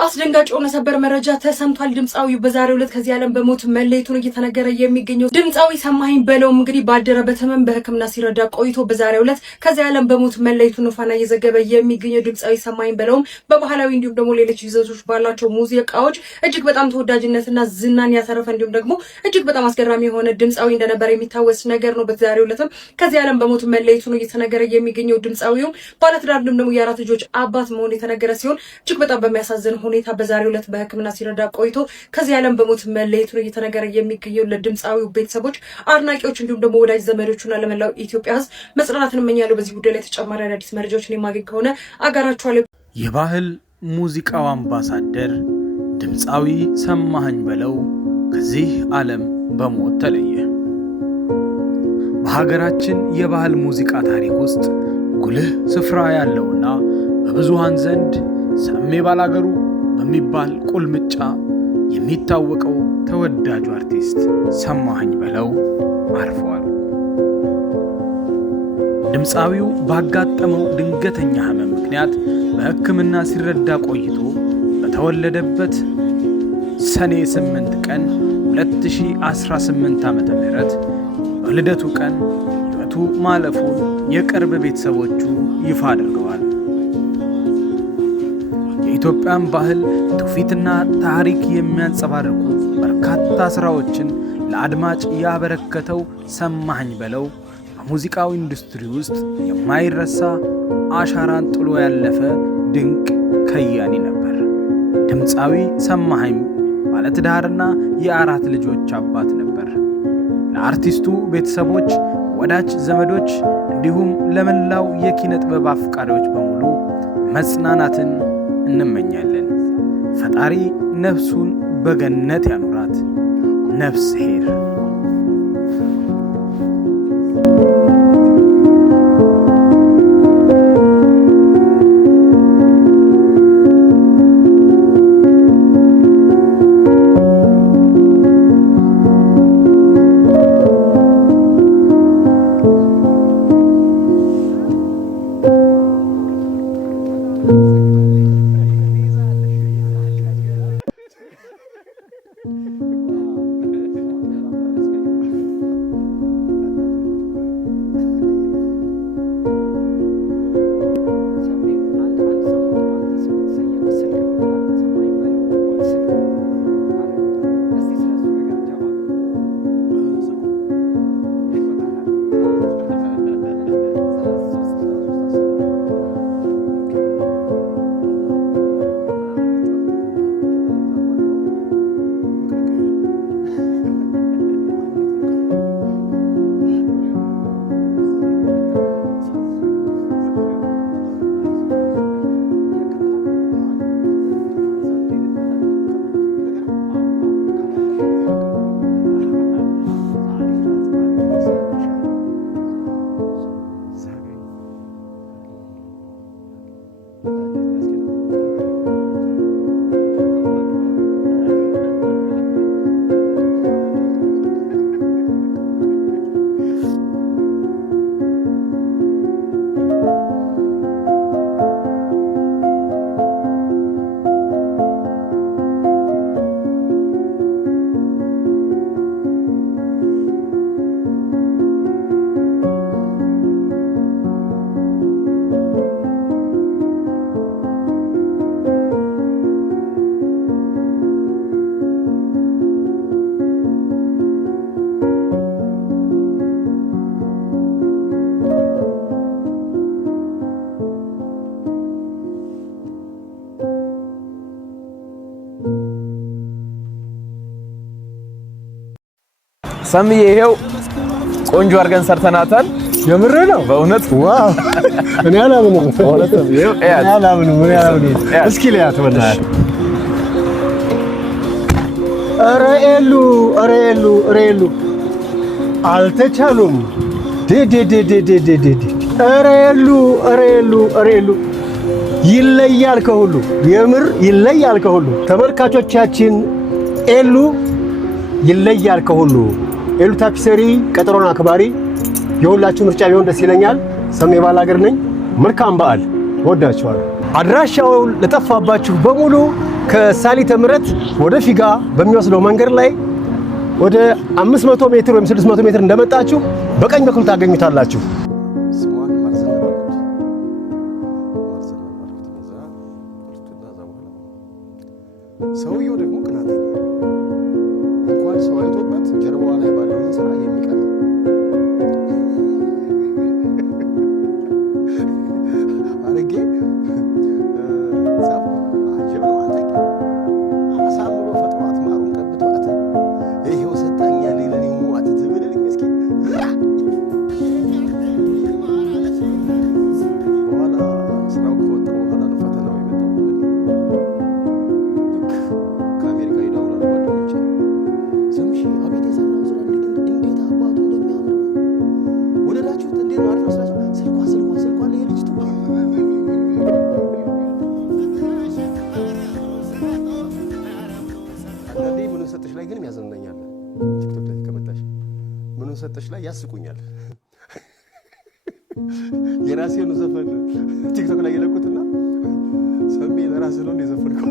አስደንጋጭ የሆነ ሰበር መረጃ ተሰምቷል። ድምጻዊው በዛሬው ዕለት ከዚህ ዓለም በሞት መለየቱን እየተነገረ የሚገኘው ድምጻዊ ሰማኸኝ በለው እንግዲህ ባደረበት ህመም በሕክምና ሲረዳ ቆይቶ በዛሬው ዕለት ከዚህ ዓለም በሞት መለየቱን ፋና እየዘገበ የሚገኘው ድምጻዊ ሰማኸኝ በለውም በባህላዊ እንዲሁም ደግሞ ሌሎች ይዘቶች ባላቸው ሙዚቃዎች እጅግ በጣም ተወዳጅነትና ዝናን ያተረፈ እንዲሁም ደግሞ እጅግ በጣም አስገራሚ የሆነ ድምጻዊ እንደነበር የሚታወስ ነገር ነው። በዛሬው ዕለትም ከዚህ ዓለም በሞት መለየቱን እየተነገረ የሚገኘው ድምጻዊው ባለትዳር እንዲሁም ደግሞ የአራት ልጆች አባት መሆኑ የተነገረ ሲሆን እጅግ በጣም በሚያሳዝን ሁኔታ በዛሬው ዕለት በሕክምና ሲረዳ ቆይቶ ከዚህ ዓለም በሞት መለየቱን እየተነገረ የሚገኘው ለድምጻዊው ቤተሰቦች፣ አድናቂዎች እንዲሁም ደግሞ ወዳጅ ዘመዶቹና ለመላው ኢትዮጵያ ሕዝብ መጽናናትን እመኛለሁ። በዚህ ጉዳይ ላይ ተጨማሪ አዳዲስ መረጃዎችን የማገኝ ከሆነ አጋራችኋለሁ። የባህል ሙዚቃው አምባሳደር ድምጻዊ ሰማኸኝ በለው ከዚህ ዓለም በሞት ተለየ። በሀገራችን የባህል ሙዚቃ ታሪክ ውስጥ ጉልህ ስፍራ ያለውና በብዙሃን ዘንድ ሰሜ ባላገሩ በሚባል ቁልምጫ የሚታወቀው ተወዳጁ አርቲስት ሰማኸኝ በለው አርፈዋል። ድምፃዊው ባጋጠመው ድንገተኛ ህመም ምክንያት በሕክምና ሲረዳ ቆይቶ በተወለደበት ሰኔ 8 ቀን 2018 ዓ.ም በልደቱ ቀን ሕይወቱ ማለፉን የቅርብ ቤተሰቦቹ ይፋ አድርገዋል። የኢትዮጵያን ባህል ትውፊትና ታሪክ የሚያንጸባርቁ በርካታ ስራዎችን ለአድማጭ ያበረከተው ሰማኸኝ በለው በሙዚቃው ኢንዱስትሪ ውስጥ የማይረሳ አሻራን ጥሎ ያለፈ ድንቅ ከያኒ ነበር። ድምፃዊ ሰማኸኝ ባለትዳርና የአራት ልጆች አባት ነበር። ለአርቲስቱ ቤተሰቦች፣ ወዳጅ ዘመዶች እንዲሁም ለመላው የኪነ ጥበብ አፍቃሪዎች በሙሉ መጽናናትን እንመኛለን። ፈጣሪ ነፍሱን በገነት ያኑራት። ነፍስ ሄር ሰምዬ ይሄው ቆንጆ አድርገን ሰርተናታል። የምር ነው በእውነት ዋው! እኔ አላምንም። እስኪ ሊያት ወላሂ ኧረ ኤሉ አልተቻሉም። ኧረ ኤሉ ይለያል ከሁሉ፣ የምር ይለያል ከሁሉ። ተመልካቾቻችን ኤሉ ይለያል ከሁሉ። ኤሉ ታፒሰሪ ቀጠሮን አክባሪ፣ የሁላችሁ ምርጫ ቢሆን ደስ ይለኛል። ሰሜ ባላገር ነኝ። መልካም በዓል። ወዳችኋለሁ። አድራሻው ለጠፋባችሁ በሙሉ ከሳሊተ ምሕረት ወደ ፊጋ በሚወስደው መንገድ ላይ ወደ 500 ሜትር ወይም 600 ሜትር እንደመጣችሁ በቀኝ በኩል ታገኙታላችሁ። ሰውየው ደግሞ ቅናተኛ እንኳን ሰው አይቶበት ጀርባዋ ላይ ባለውን ስራ የሚቀና አረጌ ጻፍ አጀብ ነው። አንተ አሳምሮ ፈጥሯት ማሩን ቀብቷት ይሄው ሰጣኛ ለኔ ሞት ትብልልኝ እስኪ በኋላ ስራው ከወጣ በኋላ ነው ፈተናው የመጣው። ከአሜሪካ ይዳውላ ጓደኞቼ ሰምሺ አቤት የሰራው ስራ እንዴት አባቱ እንደሚያምር ወደዳችሁት እንዴት ማለት ነው። ስልኳ ለልጅቱ አንዳንዴ ምኑን ሰጠሽ ላይ ግን ያዘናኛል። ቲክቶክ ላይ ከመጣሽ ምኑን ሰጠሽ ላይ ያስቁኛል። የራሴን ዘፈን ቲክቶክ ላይ የለቁትና ሰሜ ለራስህ ነው እንደዘፈንከው